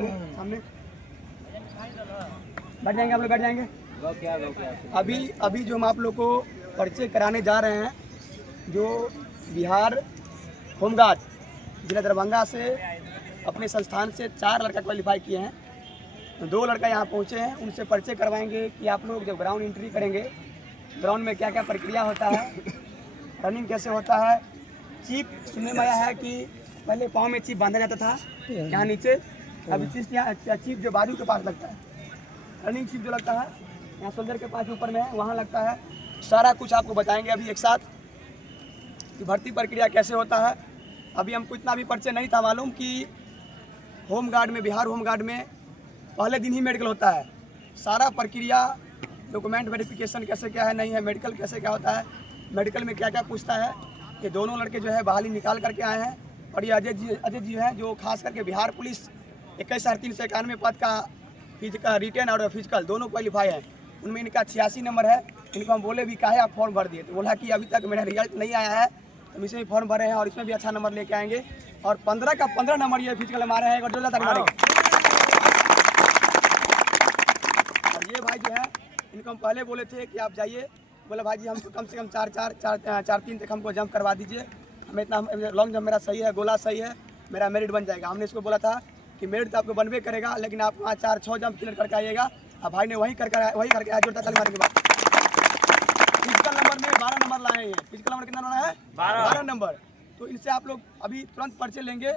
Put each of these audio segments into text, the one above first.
जाएंगे सामने, बैठ जाएंगे आप लोग, बैठ जाएंगे। अभी जो हम आप लोग को परिचय कराने जा रहे हैं, जो बिहार होमगार्ड जिला दरभंगा से अपने संस्थान से 4 लड़का क्वालिफाई किए हैं, 2 लड़का यहाँ पहुँचे हैं, उनसे परिचय करवाएंगे कि आप लोग जब ग्राउंड एंट्री करेंगे, ग्राउंड में क्या क्या प्रक्रिया होता है, रनिंग कैसे होता है। चीप सुनने में आया है कि पहले पाँव में चीप बांधा जाता था यहाँ नीचे, अभी चीप जो बाजू के पास लगता है, रनिंग चीप जो लगता है यहाँ शोल्डर के पास ऊपर में है, वहाँ लगता है। सारा कुछ आपको बताएंगे अभी एक साथ कि भर्ती प्रक्रिया कैसे होता है। अभी हमको इतना भी परिचय नहीं था मालूम कि होमगार्ड में, बिहार होमगार्ड में पहले दिन ही मेडिकल होता है। सारा प्रक्रिया, डॉक्यूमेंट वेरिफिकेशन कैसे क्या है, नहीं है, मेडिकल कैसे क्या होता है, मेडिकल में क्या क्या पूछता है। ये दोनों लड़के जो है बहाली निकाल करके आए हैं, और ये अजय जी हैं जो खास करके बिहार पुलिस 21,391 पद का फिजिकल, रिटर्न और फिजिकल दोनों क्वालिफाई है। उनमें इनका 86 नंबर है। इनको हम बोले भी काहे आप फॉर्म भर दिए, तो बोला कि अभी तक मेरा रिजल्ट नहीं आया है, तो इसमें भी फॉर्म भरे हैं और इसमें भी अच्छा नंबर लेके आएंगे। और 15 का 15 नंबर ये फिजिकल हमारे हैं, और 12 तारीख मारेंगे। और ये भाई जो है, इनको हम पहले बोले थे कि आप जाइए, बोले भाई जी हमको कम से कम 4-3 तक हमको जंप करवा दीजिए, हमें इतना लॉन्ग जंप मेरा सही है, गोला सही है, मेरा मेरिट बन जाएगा। हमने इसको बोला था कि मेरिट तो आपको बनबे करेगा, लेकिन आप वहाँ 4-6 जंप क्लियर करके आइएगा। अब भाई ने वही करके आया, जोड़ता ताली मारने के बाद फिजिकल नंबर में 12 नंबर लाए हैं। फिजिकल नंबर कितना लाना है? 12 नंबर। तो इनसे आप लोग अभी तुरंत परिचय लेंगे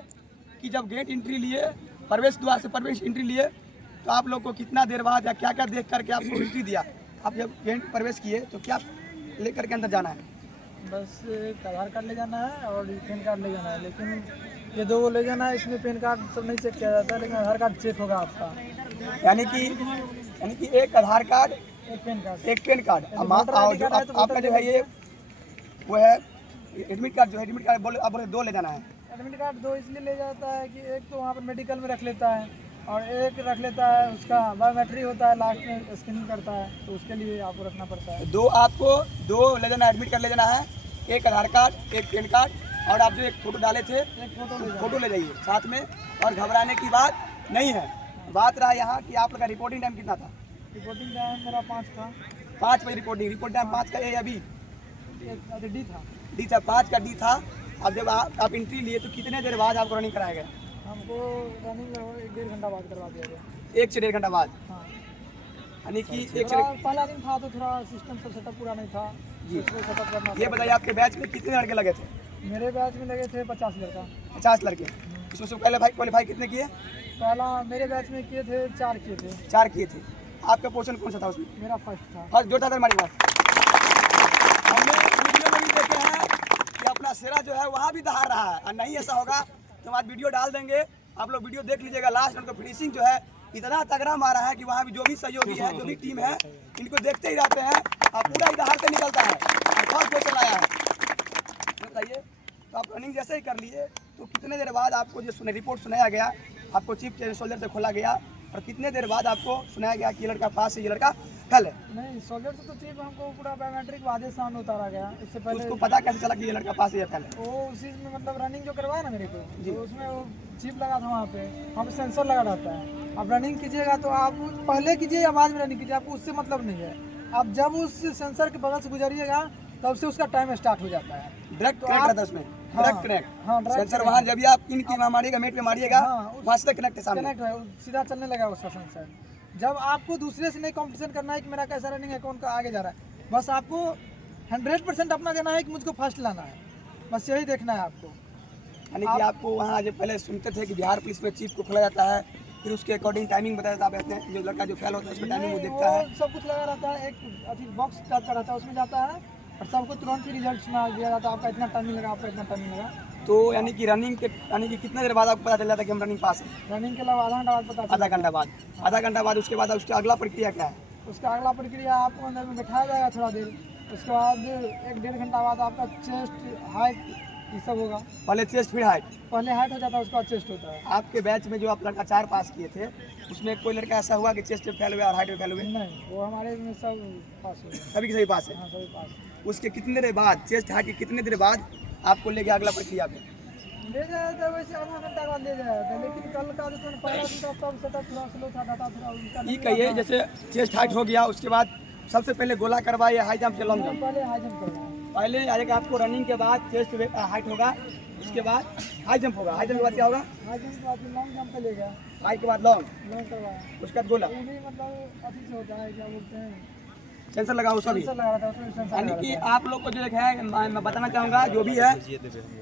कि जब गेट एंट्री लिए, प्रवेश द्वार से प्रवेश एंट्री लिए, तो आप लोग को कितना देर बाद या क्या क्या देख करके आपको एंट्री दिया। आप जब गेट प्रवेश किए तो क्या लेकर के अंदर जाना है? बस एक आधार कार्ड ले जाना है और पैन कार्ड ले जाना है, लेकिन ये 2 ले जाना है। इसमें पैन कार्ड सब नहीं चेक किया जाता है, लेकिन आधार कार्ड चेक होगा आपका। यानी कि एक आधार कार्ड, एक पैन कार्ड। आपका जो है ये वो है एडमिट कार्ड, जो है एडमिट कार्ड आप बोले 2 ले जाना है। एडमिट कार्ड 2 इसलिए ले जाता है कि एक तो वहाँ पर मेडिकल में रख लेता है, और एक रख लेता है उसका बायोमेट्रिक होता है, लास्ट में स्कैनिंग करता है, तो उसके लिए आपको रखना पड़ता है। 2 आपको 2 ले जाना, एडमिट कार्ड ले जाना है, एक आधार कार्ड, एक पैन कार्ड, और आप जो एक फ़ोटो डाले थे, एक फोटो ले जाइए साथ में। और घबराने की बात नहीं है। बात रहा यहाँ कि आप लोग का रिपोर्टिंग टाइम कितना था? रिपोर्टिंग टाइम मेरा 5 था। 5 बजे रिपोर्टिंग टाइम 5 का है अभी डी था 5 का डी था। अब जब आप एंट्री लिए तो कितने देर बाद आपको रनिंग कराया गया? हमको रनिंग 1-1.5 घंटा बाद करवा दिया गया। 1 से 1.5 घंटा बाद। हाँ, यानी कि पहला दिन था तो थोड़ा सिस्टम सब सेटअप पूरा नहीं था जी। सेटअप करना। ये बताइए आपके बैच में कितने लड़के लगे थे? मेरे बैच में लगे थे 50 लड़का। 50 लड़के। इसमें से पहले भाई क्वालिफाई कितने किए? पहला मेरे बैच में किए थे 4 किए थे। 4 किए थे। आपका पोर्शन कौन सा था उसमें? मेरा फर्स्ट था। फर्स्ट। जोरदार हमारी बात। हमने वीडियो में भी देखे हैं कि अपना सेरा जो है वहाँ भी दहाड़ रहा है, और नहीं ऐसा होगा तो हम आज वीडियो डाल देंगे, आप लोग वीडियो देख लीजिएगा। लास्ट उनको फिनिशिंग जो है इतना तगड़ा मारा है कि वहाँ भी जो भी सहयोगी है, जो भी टीम है, इनको देखते ही रहते हैं, और पूरा ही दहाड़ से निकलता है, और फर्स्ट पोजीशन आया है। बताइए, तो आप रनिंग जैसे ही कर लिए तो कितने देर बाद आपको जो रिपोर्ट सुनाया गया, आपको चीफ सोल्जर से खोला गया, और कितने देर बाद आपको सुनाया गया कि ये लड़का पास है, ये लड़का कल है? नहीं, सोल्जर से तो चीफ हमको पूरा बायोमेट्रिक वादे सामने उतारा गया। इससे पहले उसको पता कैसे चला कि ये लड़का पास है या फेल है? वो उसी में मतलब रनिंग जो करवाया ना मेरे को, तो उसमें वो चिप लगा था वहाँ पे सेंसर लगा रहता है। अब रनिंग कीजिएगा तो आप पहले कीजिए या बाद में रनिंग कीजिए, आपको उससे मतलब नहीं है। आप जब उस सेंसर के बगल से गुजरिएगा तब से उसका टाइम स्टार्ट हो जाता है। डायरेक्ट कनेक्ट रहता है उसमें, डायरेक्ट कनेक्ट। हाँ, सेंसर वहाँ जब भी आप इनकी वहाँ मारिएगा, मेट पे मारिएगा, वहाँ से कनेक्ट है, सामने कनेक्ट है, सीधा चलने लगा उसका सेंसर। जब आपको दूसरे से नहीं कंपटीशन करना है कि मेरा कैसा रनिंग है, कौन का आगे जा रहा है, बस आपको 100% अपना देना है कि मुझको फर्स्ट लाना है, बस यही देखना है आपको। यानी कि आपको वहाँ जब पहले सुनते थे कि बिहार पुलिस में चीफ को खोला जाता है, फिर उसके अकॉर्डिंग टाइमिंग बताया जाता है, जो लड़का जो फेल होता है उसका टाइमिंग वो देखता है, सब कुछ लगा रहता है, एक अथी बॉक्स टाइप का रहता है, उसमें जाता है और सबको तुरंत ही रिजल्ट सुना दिया जाता है, आपका इतना टाइमिंग लगा, आपका इतना टाइमिंग लगा। तो यानी कि रनिंग के कितने देर बाद आपको पता चल जाता है कि हम रनिंग पास है? रनिंग के अलावा आधा घंटा बाद पता। आधा घंटा बाद। आधा घंटा बाद उसके बाद उसका अगला प्रक्रिया क्या है? उसका अगला प्रक्रिया आपको अंदर में बैठाया जाएगा थोड़ा देर, उसके बाद 1-1.5 घंटा बाद आपका चेस्ट हाइट ये सब होगा। पहले चेस्ट फिर हाइट? पहले हाइट हो जाता है, उसके बाद चेस्ट होता है। आपके बैच में जो आप लड़का 4 पास किए थे, उसमें कोई लड़का ऐसा हुआ कि चेस्ट में फेल हुआ और हाइट में फेल हुए? नहीं, वो हमारे में सब पास हो गए। सभी के सभी पास है? हाँ, सभी पास। उसके कितने देर बाद, चेस्ट हाइट के कितने देर बाद आपको ले गया अगला प्रक्रिया में? ले जाया था वैसे आधा घंटा बाद ले जाया था, लेकिन कल का जो पहला दिन था तब सेटअप थोड़ा स्लो था, डाटा थोड़ा उनका ये नहीं कहिए था। जैसे चेस्ट हाइट हो गया, उसके बाद सबसे पहले गोला करवाइए, हाई जंप या लॉन्ग जंप। पहले हाई जंप करना है। पहले आएगा आपको रनिंग के बाद चेस्ट हाइट होगा, उसके बाद हाई जंप होगा। हाई जंप के बाद क्या होगा? हाई जंप के बाद लॉन्ग जंप पे ले गया, हाई के बाद लॉन्ग, लॉन्ग करवाया। उसके बाद गोला। वो भी मतलब अच्छी से होता है, क्या बोलते हैं, सेंसर लगा उसका भी। सेंसर लगा था उसमें, सेंसर यानी लगा कि था। आप लोग को जो है मैं बताना चाहूँगा, जो भी है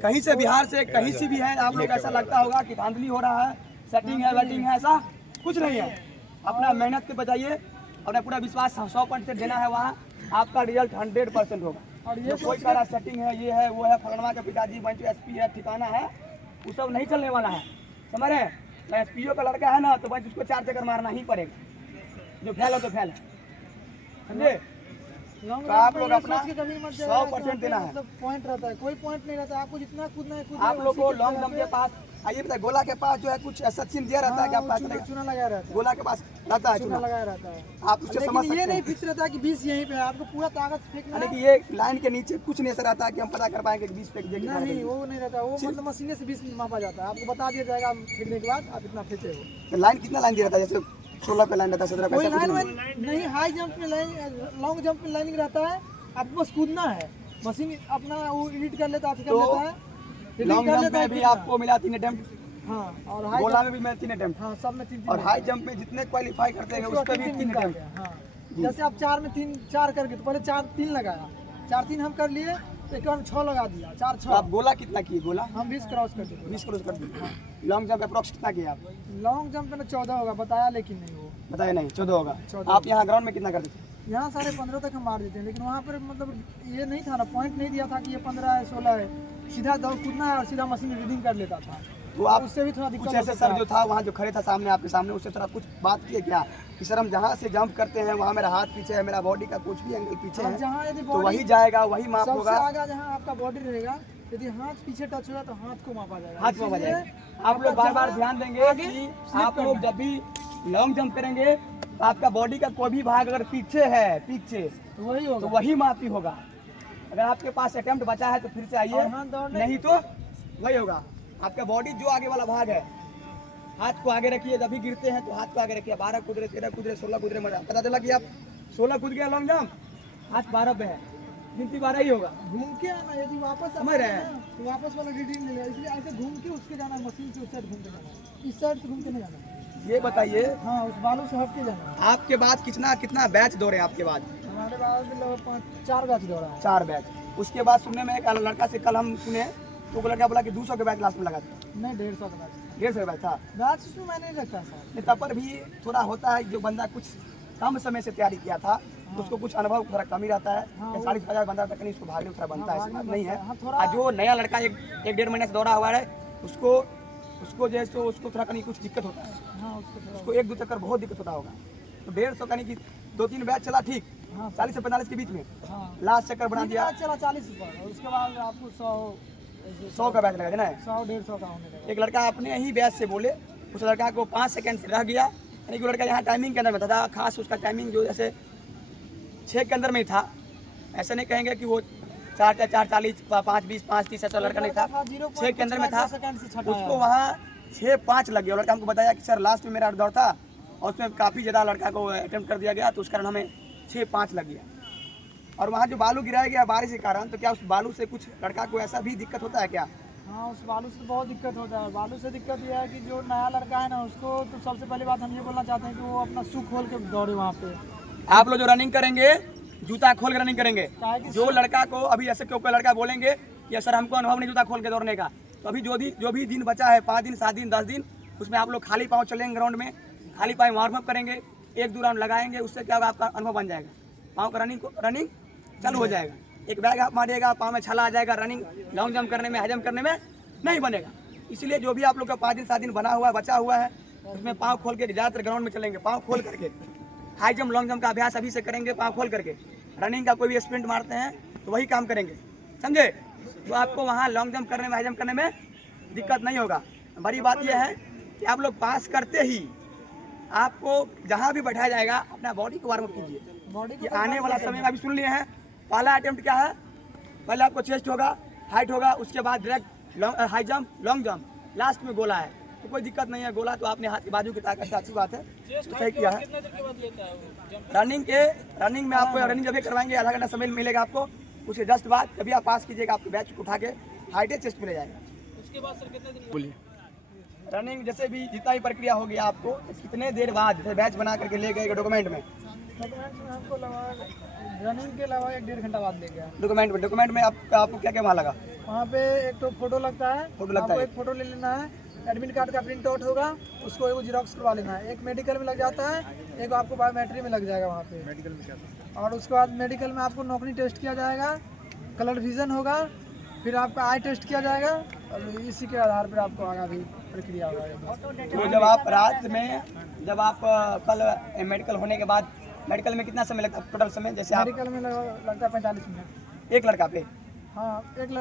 कहीं से बिहार से कहीं से भी है, आप लोग ऐसा लगता होगा कि धांधली हो रहा है, सेटिंग है, वेटिंग है, ऐसा कुछ नहीं है। अपना मेहनत के बजाइए, अपना पूरा विश्वास 100% देना है, वहाँ आपका रिजल्ट 100% होगा। और जो कोई सारा सेटिंग है, ये है वो है, फलनवा के पिताजी बन एसपी है, ठिकाना है, वो सब नहीं चलने वाला है, समझ रहे हैं। एसपीओ का लड़का है ना, तो बस उसको 4 चक्कर मारना ही पड़ेगा, जो फैल हो तो फैल है, समझे। लॉन्ग तो आप जंप लोग पे ये अपना सोच के कभी मत जाइएगा 100% देना है। मतलब पॉइंट रहता है, कोई पॉइंट नहीं रहता है, आपको जितना कूदना है कूदिए। आप लोग को उसी के लॉन्ग जगह जंप पे- के पास आइए, बताइए गोला के पास जो है कुछ ऐसा चिन्ह दिया रहता है कि हाँ, आपका वो चलेगा। चूना लगाया रहता है, गोला के पास रहता है चूना चुना, लगाया रहता है। आप उससे समझ लेकिन ये सकते नहीं हैं। फिक्स रहता है कि 20 यहीं पे है, आपको पूरा ताकत फेंकना यानी है। कि ये लाइन के नीचे कुछ नहीं ऐसा रहता है कि हम पता कर पाएंगे कि 20 फेंक देंगे। नहीं, वो नहीं रहता, वो मतलब मशीने से 20 मापा जाता है, आपको बता दिया जाएगा फेंकने के बाद आप इतना फेंके हो। लाइन कितना लाइन दिया रहता है? जैसे 16 पे लाइन रहता है, 17 पे, कोई ऐसा कुछ लाइन नहीं। वाइन नहीं, हाई जंप में लाइन, लॉन्ग जंप में लाइनिंग रहता है, आपको बस कूदना है। मशीन अपना वो एडिट कर लेता है, कर तो लेता है, एडिट लॉन्ग कर जंप लेता है में भी कितना। आपको मिला 3 अटेम्प्ट, हाँ, और हाई गोला जंप, में भी मैं 3 अटेम्प्ट, हाँ सब में 3 और हाई जंप में जितने क्वालिफाई करते हैं उस पर भी 3 अटेम्प्ट। हाँ, जी। जैसे आप 4 में 3 4 करके, तो पहले 4 3 लगाया, 4 3 हम कर लिए, तो एक बार 6 लगा दिया, 4 तो आप 6 गोला कितना किए? गोला हम 20 क्रॉस कर दिए। 20 क्रॉस कर दिए। लॉन्ग जंप अप्रॉक्स कितना किए आप? लॉन्ग जंप में ना 14 होगा बताया, लेकिन नहीं वो बताइए। नहीं, 14 होगा। 14 आप यहाँ ग्राउंड में कितना करते थे? यहाँ 15.5 तक हम मार देते हैं, लेकिन वहाँ पर मतलब ये नहीं था ना, पॉइंट नहीं दिया था कि ये 15 है 16 है, सीधा दौड़ कूदना है और सीधा मशीन रीडिंग कर लेता था। तो आप उससे भी थोड़ा कुछ दिक्कत ऐसे होता सर है। जो था वहाँ जो खड़े था सामने आपके सामने, उससे थोड़ा कुछ बात किए क्या कि सर हम जहाँ से जंप करते हैं वहाँ मेरा हाथ पीछे है, मेरा बॉडी का कुछ भी एंगल पीछे अब है, जहाँ यदि तो बॉडी वही जाएगा, वही माप सबसे होगा। आगे जहाँ आपका बॉडी रहेगा, यदि हाथ पीछे टच होगा तो हाथ को मापा जाएगा। हाथ में इसीलिए जाएगा। आप लोग बार बार जहाँ ध्यान देंगे आगे कि slip आप लोग करना जब भी लॉन्ग जंप करेंगे तो आपका बॉडी का कोई भी भाग अगर पीछे है, पीछे, तो वही तो होगा। वही मापी होगा। अगर आपके पास अटेम्प्ट बचा है तो फिर से आइए, और हाथ दौड़ने- नहीं तो वही होगा। आपका बॉडी जो आगे वाला भाग है, हाथ को आगे रखिए, जब भी गिरते हैं तो हाथ को आगे रखिए। 12 कूद रहे, 13 कूद रहे, 16 कूद रहे, पता चला कि आप 16 कूद गया लॉन्ग जंप, हाथ 12 पे है, गिनती 12 ही होगा। घूम के आना, यदि वापस समझ रहे हैं? आना है, तो वापस वाला रीडिंग ले लिया, इसलिए ऐसे घूम के उसके जाना है, मशीन से उस साइड घूम के जाना है, इस साइड से घूम के नहीं जाना है। ये बताइए, हाँ, उस बालू से हट के जाना है। आपके बाद कितना बैच दौड़े? आपके बाद हमारे बाद भी लगभग 4 बैच दौड़ा है। 4 बैच। उसके बाद सुनने में एक लड़का से कल हम सुने, तो वो लड़का बोला कि 200 के बैच लास्ट में लगा था। नहीं, 150 का बैच 150 बैच था। बैच उसमें मैं नहीं रखता सर। नहीं, तब पर भी थोड़ा होता है, जो बंदा कुछ कम समय से तैयारी किया था तो उसको कुछ अनुभव थोड़ा कम ही रहता है। हाँ, 40,000 बंदा तक नहीं, उसको भागने में थोड़ा बनता है, ऐसी बात नहीं है। हाँ, थोड़ा और जो नया लड़का एक 1-1.5 महीने से दौड़ा हुआ है, उसको जैसे उसको थोड़ा कहीं कुछ दिक्कत होता है, हाँ, उसको थोड़ा उसको 1-2 चक्कर बहुत दिक्कत होता होगा। तो 150 कहीं कि 2-3 बैच चला ठीक, हाँ, 40 से 45 के बीच में हाँ, लास्ट चक्कर बना तीन दिया, बैच चला 40 पर, और उसके बाद आपको 100 100 का बैच लगा देना है। 100-150 का होने लगा। एक लड़का अपने ही बैच से बोले, उस लड़का को 5 सेकंड से रह गया, यानी कि वो लड़का यहाँ टाइमिंग के अंदर में था, खास उसका टाइमिंग जो जैसे 6 के अंदर में ही था। ऐसा नहीं कहेंगे कि वो 4:40, 5:20, 5:30 ऐसा लड़का नहीं था, 6 के अंदर में था। उसको वहाँ 6:05 लग गया। लड़का हमको बताया कि सर लास्ट में मेरा दौड़ था और उसमें काफ़ी ज़्यादा लड़का को अटेम्प्ट कर दिया गया, तो उस कारण हमें 6:05 लग गया। और वहाँ जो बालू गिराया गया बारिश के कारण, तो क्या उस बालू से कुछ लड़का को ऐसा भी दिक्कत होता है क्या? हाँ, उस बालू से बहुत दिक्कत होता है। बालू से दिक्कत यह है कि जो नया लड़का है ना, उसको तो सबसे पहली बात हम ये बोलना चाहते हैं कि वो अपना शू खोल के दौड़े वहाँ पे। आप लोग जो रनिंग करेंगे, जूता खोल के रनिंग करेंगे। काहे कि जो लड़का को अभी ऐसे क्यों कोई लड़का बोलेंगे कि सर हमको अनुभव नहीं जूता खोल के दौड़ने का, तो अभी जो भी दिन बचा है, 5 दिन, 7 दिन, 10 दिन, उसमें आप लोग खाली पाँव चलेंगे ग्राउंड में, खाली पाँव वार्म अप करेंगे, 1-2 राउंड लगाएंगे, उससे क्या होगा, आपका अनुभव बन जाएगा, पाँव का रनिंग चालू हो जाएगा। एक बैग आप मारिएगा, पाँव में छाला आ जाएगा, रनिंग लॉन्ग जंप करने में, हाई जंप करने में नहीं बनेगा। इसलिए जो भी आप लोग का 5 दिन 7 दिन बना हुआ है, बचा हुआ है, उसमें पाँव खोल के ज़्यादातर ग्राउंड में चलेंगे, पाँव खोल करके हाई जंप लॉन्ग जंप का अभ्यास अभी से करेंगे, पाँव खोल करके। रनिंग का कोई भी स्प्रिंट मारते हैं तो वही काम करेंगे, समझे? तो आपको वहाँ लॉन्ग जंप करने में, हाई जंप करने में दिक्कत नहीं होगा। बड़ी बात यह है कि आप लोग पास करते ही आपको जहाँ भी बैठाया जाएगा, अपना बॉडी को वार्म अप कीजिए। बॉडी ये आने वाला समय में अभी सुन लिए हैं, पहला अटेम्प्ट क्या है, पहले आपको चेस्ट होगा, हाइट होगा, उसके बाद direct high jump, long jump, last में गोला है तो कोई दिक्कत नहीं है। गोला तो आपने हाथ की बाजू की ताकत से अच्छी बात है, तो सही किया है। रनिंग में आपको रनिंग जब भी करवाएंगे आधा घंटा समय मिलेगा आपको। उसके जस्ट बाद जब भी आप पास कीजिएगा आपके बैच को उठा के हाइटे चेस्ट पे ले जाएगा। उसके बाद सर कितने दिन बोलिए रनिंग जैसे भी जितना भी प्रक्रिया हो गया आपको कितने देर बाद जैसे बैच बना करके ले गए डॉक्यूमेंट में हमको लगा रनिंग के अलावा 1-1.5 घंटा बाद ले गया। डॉक्यूमेंट में आपको क्या क्या वहाँ लगा? वहाँ पे एक तो फोटो लगता है, एक फोटो ले लेना है, एडमिट कार्ड का प्रिंट आउट होगा, उसको एक जीरोक्स करवा लेना है। एक मेडिकल में लग जाता है, एक आपको बायोमेट्री में लग जाएगा वहाँ पे। मेडिकल में क्या? और उसके बाद मेडिकल में आपको नौकरी टेस्ट किया जाएगा, कलर विजन होगा, फिर आपका आई टेस्ट किया जाएगा और इसी के आधार पर आपको आगे भी प्रक्रिया होगा। तो जब आप रात में जब आप कल मेडिकल होने के बाद मेडिकल में कितना समय लगता है टोटल समय? जैसे मेडिकल में लगता है 45 मिनट एक लड़का पे। हाँ एक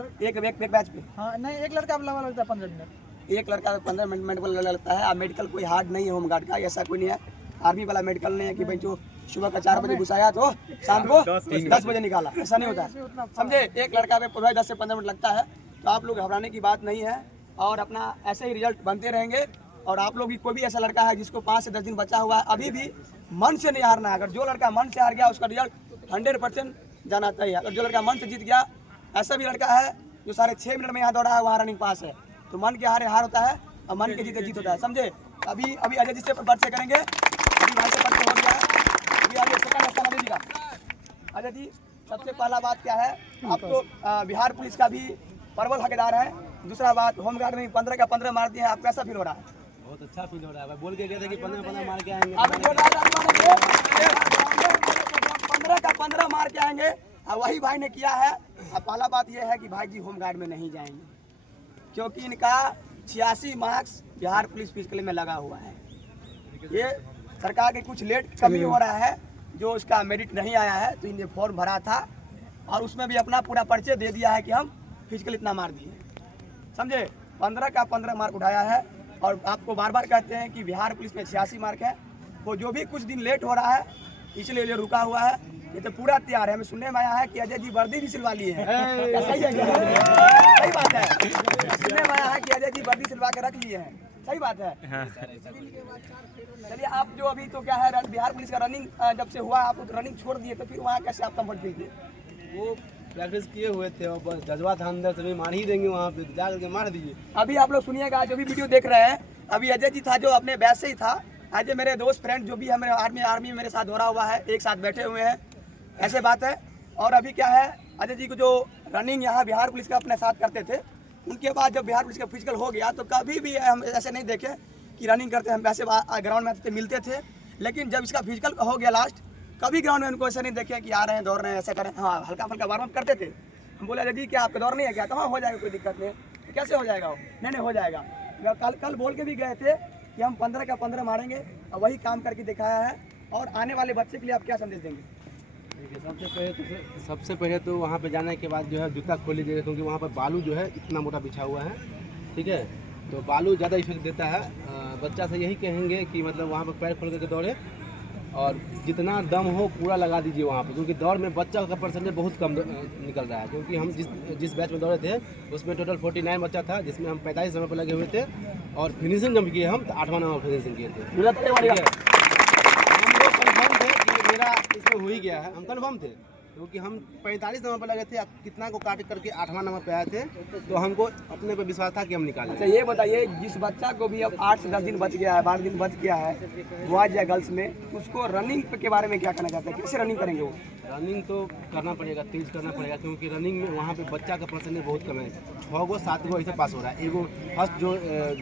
बैच पे। हाँ नहीं, एक लड़का लगता है 15 मिनट। एक लड़का 15 मिनट मेडिकल लगता है। मेडिकल कोई हार्ड नहीं है होमगार्ड का, ऐसा कोई नहीं है। आर्मी वाला मेडिकल नहीं है कि भाई जो सुबह का 4 बजे घुसाया तो शाम को 10 बजे निकाला, ऐसा नहीं होता है, समझे। एक लड़का पे 10 से 15 मिनट लगता है। तो आप लोग घबराने की बात नहीं है और अपना ऐसे ही रिजल्ट बनते रहेंगे। और आप लोग भी कोई भी ऐसा लड़का है जिसको 5 से 10 दिन बचा हुआ है, अभी भी मन से नहीं हारना है। अगर जो लड़का मन से हार गया उसका रिजल्ट 100% जाना चाहिए। अगर जो लड़का मन से जीत गया, ऐसा भी लड़का है जो 6.5 मिनट में यहाँ दौड़ा है, वहाँ रनिंग पास है। तो मन के हारे हार होता है और मन के जीते जीत होता है, समझे। अभी अजय जी से परिचय करेंगे। अभी भाई से परिचय हो गया है, अभी आगे सेकंड स्थान अजय जी का। अजय जी, सबसे पहला बात क्या है, आप तो बिहार पुलिस का भी प्रबल हकदार है। दूसरा बात, होमगार्ड में 15 का 15 मार दिए हैं, आप कैसा फील हो रहा है? बहुत अच्छा फील हो रहा है। बोल के गए थे कि 15 मार के आएंगे, 15 का 15 मार के आएंगे और वही भाई ने किया है। अब पहला बात यह है कि भाई जी होमगार्ड में नहीं जाएंगे क्योंकि इनका 86 मार्क्स बिहार पुलिस फिजिकल में लगा हुआ है। ये सरकार के कुछ लेट कमी हो रहा है, जो उसका मेरिट नहीं आया है। तो इन्हें फॉर्म भरा था और उसमें भी अपना पूरा परिचय दे दिया है कि हम फिजिकल इतना मार दिए, समझे। 15 का 15 मार्क उठाया है और आपको बार बार कहते हैं कि बिहार पुलिस में 86 मार्क है। वो जो भी कुछ दिन लेट हो रहा है इसलिए ये रुका हुआ है। ये तो पूरा तैयार है। हमें सुनने में आया है कि अजय जी वर्दी भी सिलवा लिए हैं, सही है क्या? सही बात है। सुनने में आया है कि अजय जी वर्दी सिलवा के रख लिए हैं, सही बात है। चलिए, आप जो अभी तो क्या है बिहार पुलिस का रनिंग जब से हुआ आप रनिंग छोड़ दिए, तो फिर वहाँ कैसे आप कम्फर्ट फील किए? वो प्रैक्टिस किए हुए थे और बस जज्बा था अंदर से, मार ही देंगे वहाँ पे, जा करके मार दीजिए। अभी आप लोग सुनिएगा, जो भी वीडियो देख रहे हैं, अभी अजय जी था जो अपने बैच से ही था। अजय मेरे दोस्त फ्रेंड जो भी है मेरे आर्मी में मेरे साथ दौड़ा हुआ है, एक साथ बैठे हुए हैं, ऐसे बात है। और अभी क्या है, अजय जी को जो रनिंग यहाँ बिहार पुलिस का अपने साथ करते थे, उनके बाद जब बिहार पुलिस का फिजिकल हो गया तो कभी भी हम ऐसे नहीं देखे कि रनिंग करते हम वैसे ग्राउंड में आते थे, मिलते थे। लेकिन जब इसका फिजिकल हो गया लास्ट, कभी ग्राउंड में उनको ऐसे नहीं देखे कि आ रहे हैं दौड़ रहे हैं ऐसे करें। हाँ, हल्का फुल्का वार्म अप करते थे। हम बोले अजय जी क्या आपका दौड़ नहीं है क्या? तो हाँ हो जाएगा, कोई दिक्कत नहीं। तो कैसे हो जाएगा? वो नहीं हो जाएगा। कल बोल के भी गए थे कि हम 15 का 15 मारेंगे और वही काम करके दिखाया है। और आने वाले बच्चे के लिए आप क्या संदेश देंगे? सबसे पहले तो वहाँ पे जाने के बाद जो है जूता खोल लीजिएगा, क्योंकि वहाँ पर बालू जो है इतना मोटा बिछा हुआ है, ठीक है। तो बालू ज़्यादा इफेक्ट देता है। बच्चा से यही कहेंगे कि मतलब वहाँ पर पैर खोल करके दौड़े और जितना दम हो पूरा लगा दीजिए वहाँ पे, क्योंकि दौड़ में बच्चा का परसेंटेज बहुत कम निकल रहा है। क्योंकि हम जिस बैच में दौड़े थे उसमें टोटल 49 बच्चा था, जिसमें हम 45 समय पर लगे हुए थे और फिनिशिंग जब किए हम तो 8वां नंबर फिनिशिंग किए थे। हम लोग कन्फर्म थे कि मेरा इसमें हो ही गया है, हम कन्फर्म थे, क्योंकि हम 45 नंबर पर लगे थे, कितना को काट करके 8वां नंबर पे आए थे, तो हमको अपने पे विश्वास था कि हम निकालें। अच्छा ये बताइए, जिस बच्चा को भी अब 8 से 10 दिन बच गया है, 12 दिन बच गया है बॉयज या गर्ल्स में, उसको रनिंग के बारे में क्या कहना चाहते हैं? कैसे रनिंग करेंगे वो? रनिंग तो करना पड़ेगा, तेज करना पड़ेगा, क्योंकि रनिंग में वहाँ पे बच्चा का परसेंटेज बहुत कम है। 6 गो 7 गो ऐसे पास हो रहा है। एगो फर्स्ट जो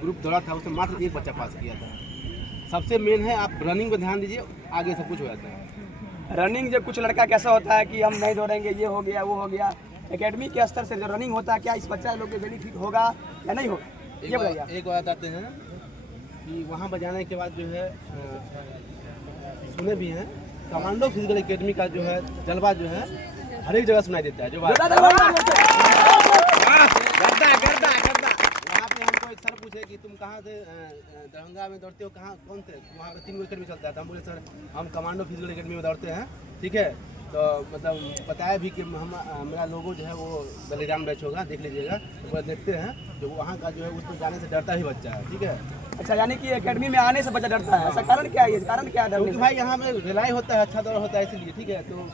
ग्रुप दौड़ा था उसमें मात्र 1 बच्चा पास किया था। सबसे मेन है आप रनिंग पर ध्यान दीजिए, आगे सब कुछ हो जाता है। रनिंग जब कुछ लड़का कैसा होता है कि हम नहीं दौड़ेंगे, ये हो गया वो हो गया, एकेडमी के स्तर से जो रनिंग होता है, क्या इस बच्चा लोग के बेनिफिट होगा या नहीं होगा? ये बताइए। एक बात आते हैं कि वहाँ पर जाने के बाद जो है सुने भी हैं, कमांडो फिजिकल एकेडमी का जो है जलवा जो है हर एक जगह सुनाई देता है। जो बात वहाँ पे हमको एक सर पूछे कि तुम कहाँ से दरभंगा में दौड़ते हो, कहाँ कौन से? वहाँ पे 3 गो एकेडमी चलता है। तो हम बोले सर हम कमांडो फिजिकल एकेडमी में दौड़ते हैं, ठीक है। तो मतलब बताया भी कि हम मेरा लोगो जो है वो बलिराम बैच होगा, देख लीजिएगा। तो वो देखते हैं जो वहाँ का जो है उस पर जाने से डरता ही बच्चा है, ठीक है। अच्छा, यानी कि एकेडमी में आने से बच्चा डरता है, ऐसा कारण क्या है? ये कारण क्या है डरने क्योंकि से? भाई यहाँ पे रिलाई होता है, अच्छा दौड़ होता है, इसलिए, ठीक है। तो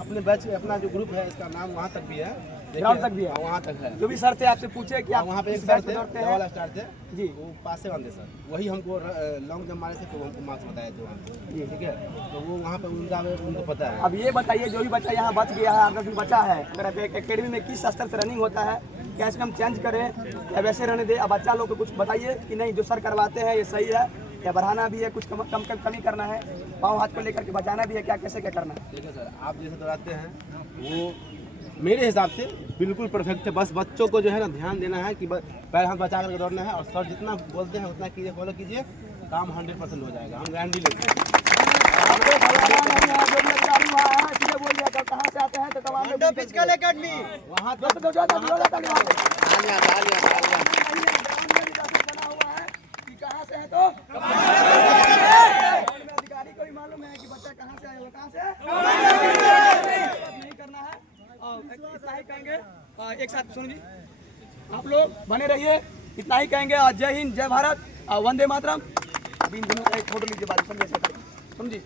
अपने बैच अपना जो ग्रुप है इसका नाम वहाँ तक भी है, ग्राउंड तक भी है, वहाँ तक है। जो भी सर थे आपसे पूछे कि आप वहाँ पे एक इस सर बैच थे, में दौड़ते डबल हैं स्टार थे जी, वो पास से बंदे सर, वही हमको लॉन्ग जंप मारे थे तो हमको मार्क्स बताए थे वहाँ पे, ठीक है। तो वो वहाँ पे उनको पता है। अब ये बताइए, जो भी बच्चा यहाँ बच गया है, अगर भी बचा है, अगर एकेडमी में किस स्तर से रनिंग होता है, क्या इसमें हम चेंज करें या वैसे रहने दें? अब बच्चा लोग को कुछ बताइए कि नहीं, जो सर करवाते हैं ये सही है, या बढ़ाना भी है, कुछ कमी करना है, पाँव हाथ को लेकर के बचाना भी है, क्या कैसे क्या करना है? ठीक है सर, आप जैसे दौड़ाते हैं वो मेरे हिसाब से बिल्कुल परफेक्ट है। बस बच्चों को जो है ना ध्यान देना है कि पैर हाथ बचा करके दौड़ना है, और सर जितना बोलते हैं उतना कीजिए, फॉलो कीजिए, काम 100% हो जाएगा, हम गारंटी लेते हैं। कहाँ से आते हैं तो फिजिकल एकेडमी वहाँ तो तक कहाँ से है तो अधिकारी को भी मालूम है कि बच्चा कहाँ से आया, वो कहाँ से नहीं करना है। और इतना ही कहेंगे, एक साथ सुनिए, आप लोग बने रहिए, इतना ही कहेंगे। जय हिंद, जय भारत, वंदे मातरम। अभी इन दिनों का एक फोटो लीजिए, बात समझिए, समझिए।